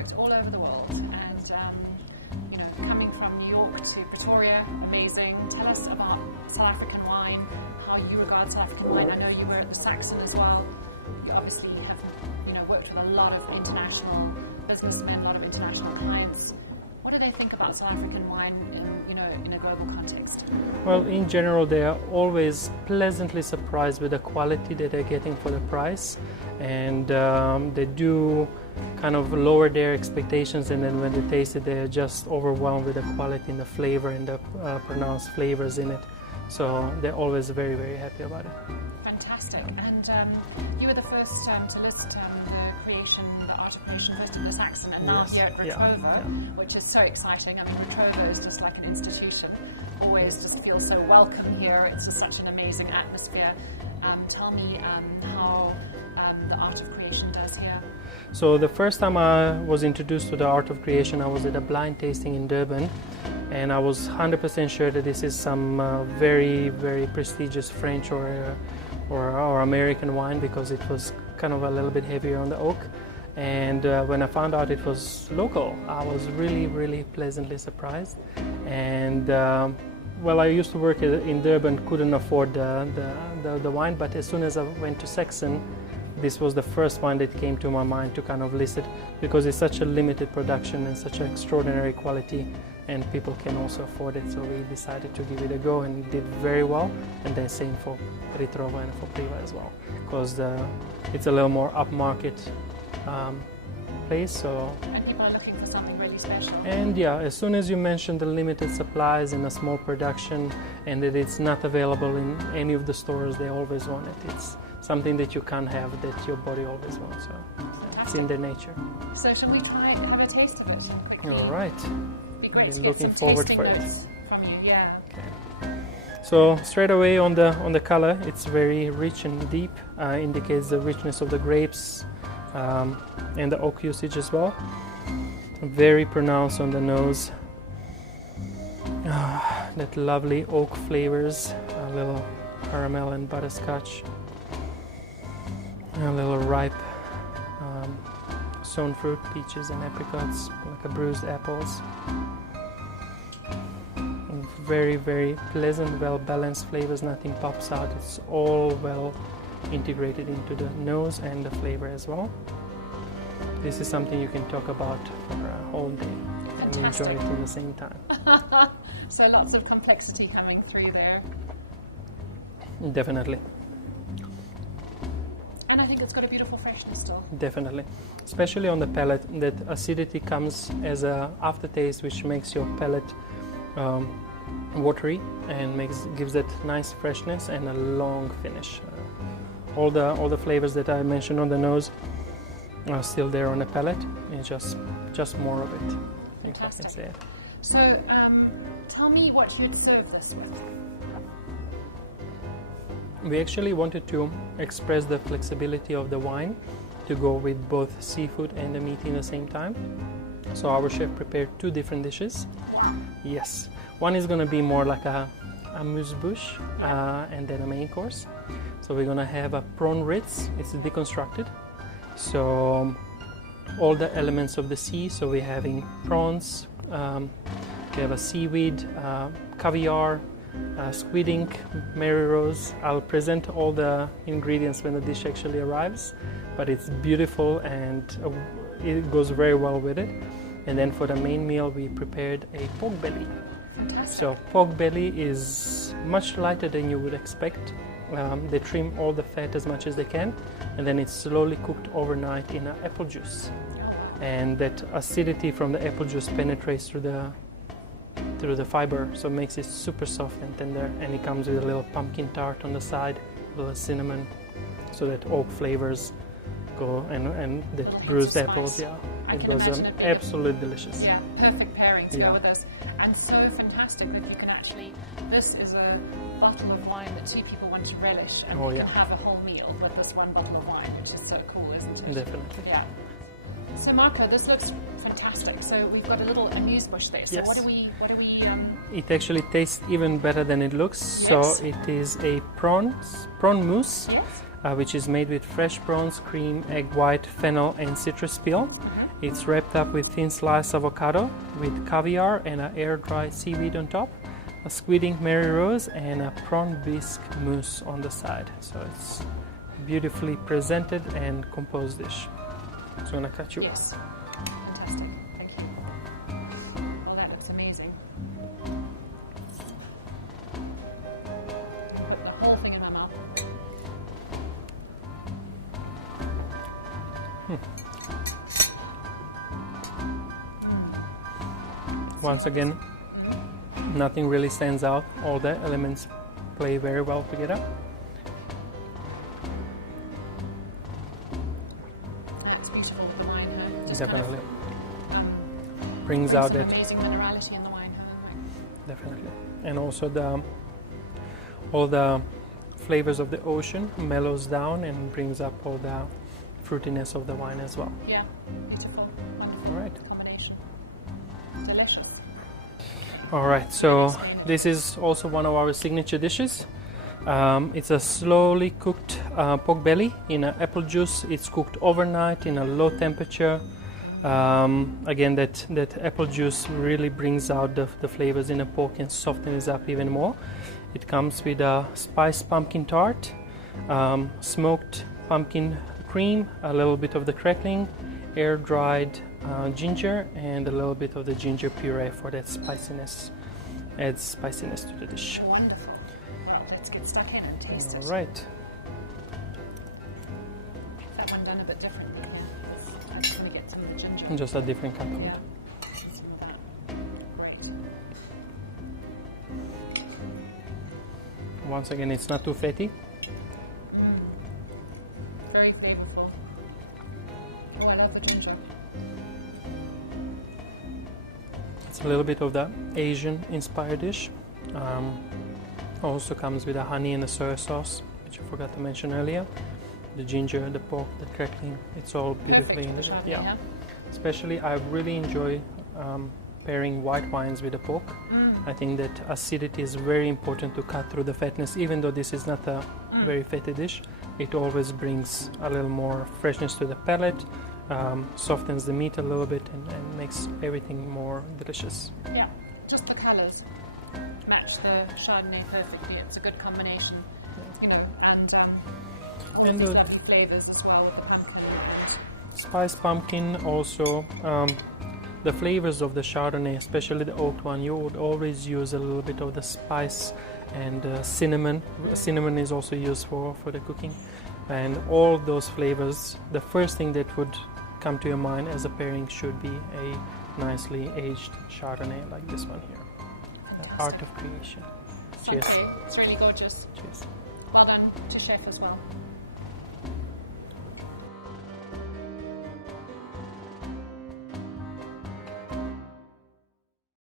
worked all over the world, and coming from New York to Pretoria, amazing. Tell us about South African wine, how you regard South African wine. I know you were at the Saxon as well. You obviously have worked with a lot of international businessmen, a lot of international clients. What do they think about South African wine in a global context? Well, in general, they are always pleasantly surprised with the quality that they're getting for the price, and they do kind of lower their expectations, and then when they taste it, they're just overwhelmed with the quality and the flavor and the pronounced flavors in it. So they're always very, very happy about it. Fantastic. And you were the first to list the art of creation first in the Saxon, and now here at Ritrovo, which is so exciting. I mean, Ritrovo is just like an institution. Always just feel so welcome here. It's just such an amazing atmosphere. Tell me how the art of creation does here. So the first time I was introduced to the art of creation, I was at a blind tasting in Durban, and I was 100% sure that this is some very, very prestigious French or American wine, because it was kind of a little bit heavier on the oak. And when I found out it was local, I was really, really pleasantly surprised. And I used to work in Durban, couldn't afford the wine, but as soon as I went to Saxon, this was the first wine that came to my mind to kind of list it, because it's such a limited production and such an extraordinary quality, and people can also afford it. So we decided to give it a go, and it did very well. And then same for Ritrovo and for Priva as well, because it's a little more upmarket place. So and people are looking for something really special. And as soon as you mention the limited supplies and a small production, and that it's not available in any of the stores, they always want it. It's something that you can't have, that your body always wants. So it's in their nature. So shall we try have a taste of it quickly? All right. It'd be great to get looking some forward tasting for it. notes from you. Yeah. Okay. So straight away on the color, it's very rich and deep. Indicates the richness of the grapes and the oak usage as well. Very pronounced on the nose. That lovely oak flavors, a little caramel and butterscotch, a little ripe stone fruit, peaches and apricots, like a bruised apples. And very, very pleasant, well-balanced flavors. Nothing pops out. It's all well integrated into the nose and the flavor as well. This is something you can talk about for a whole day. Fantastic. And enjoy it at the same time. So lots of complexity coming through there. Definitely. And I think it's got a beautiful freshness still. Definitely. Especially on the palate, that acidity comes as a aftertaste, which makes your palate watery and gives that nice freshness and a long finish. All the flavors that I mentioned on the nose are still there on the palate. It's just more of it. If I can say it. So tell me what you'd serve this with. We actually wanted to express the flexibility of the wine to go with both seafood and the meat in the same time. So our chef prepared two different dishes. Wow. Yes. One is going to be more like a amuse-bouche and then a main course. So we're going to have a prawn ritz. It's deconstructed. So all the elements of the sea. So we're having prawns, we have a seaweed, caviar, squid ink, Mary Rose. I'll present all the ingredients when the dish actually arrives, but it's beautiful and it goes very well with it. And then for the main meal, we prepared a pork belly. Fantastic. So pork belly is much lighter than you would expect. They trim all the fat as much as they can, and then it's slowly cooked overnight in apple juice. And that acidity from the apple juice penetrates through the fiber, so it makes it super soft and tender. And it comes with a little pumpkin tart on the side, a little cinnamon, so that oak flavors go, and the bruised apples. Yeah, it goes absolutely delicious. Yeah, perfect pairing to go with this, and so fantastic that you can actually. This is a bottle of wine that two people want to relish, and you can have a whole meal with this one bottle of wine, which is so cool, isn't it? Definitely. Yeah. So Marko, this looks fantastic. So we've got a little amuse-bouche there. So yes. what do we? It actually tastes even better than it looks. Yes. So it is a prawn mousse, Yes. Which is made with fresh prawns, cream, egg white, fennel, and citrus peel. It's wrapped up with thin sliced avocado with caviar and an air-dried seaweed on top, a squid ink Mary Rose, and a prawn bisque mousse on the side. So it's beautifully presented and composed dish. So I'm gonna cut you. Yes, fantastic. Thank you. Oh, that looks amazing. Put the whole thing in my mouth. Once again, nothing really stands out. All the elements play very well together. That's beautiful, the wine, huh? Just Definitely. Kind of, Brings out some that. amazing minerality in the wine, huh? Definitely. And also all the flavors of the ocean mellows down and brings up all the fruitiness of the wine as well. Yeah, beautiful, wonderful. All right. Combination. Delicious. All right, so this is also one of our signature dishes. It's a slowly cooked pork belly in apple juice. It's cooked overnight in a low temperature. Again, that apple juice really brings out the flavors in the pork and softens it up even more. It comes with a spiced pumpkin tart, smoked pumpkin cream, a little bit of the crackling, air-dried ginger, and a little bit of the ginger puree for that spiciness. Adds spiciness to the dish. Wonderful. Well, let's get stuck in and taste it. All right. That one done a bit different, but yeah. I'm just going to get some of the ginger. Just a different kind of Yeah. it. Some of that. Great. Once again, it's not too fatty. Very flavorful. Oh, I love the ginger. It's a little bit of the Asian inspired dish. Also comes with a honey and a soy sauce, which I forgot to mention earlier. The ginger, the pork, the crackling, it's all beautifully in Perfect for it. Chardonnay, huh? Especially, I really enjoy pairing white wines with the pork. I think that acidity is very important to cut through the fatness. Even though this is not a very fatty dish, it always brings a little more freshness to the palate, softens the meat a little bit, and makes everything more delicious. Yeah, just the colours match the Chardonnay perfectly. It's a good combination, you know, and all And these the- lovely flavours as well with the pumpkin. Spiced pumpkin also. The flavors of the Chardonnay, especially the oaked one, you would always use a little bit of the spice and cinnamon. Cinnamon is also used for the cooking. And all those flavors, the first thing that would come to your mind as a pairing should be a nicely aged Chardonnay like this one here. The art of creation. Cheers. Okay, it's really gorgeous. Cheers. Well done to chef as well.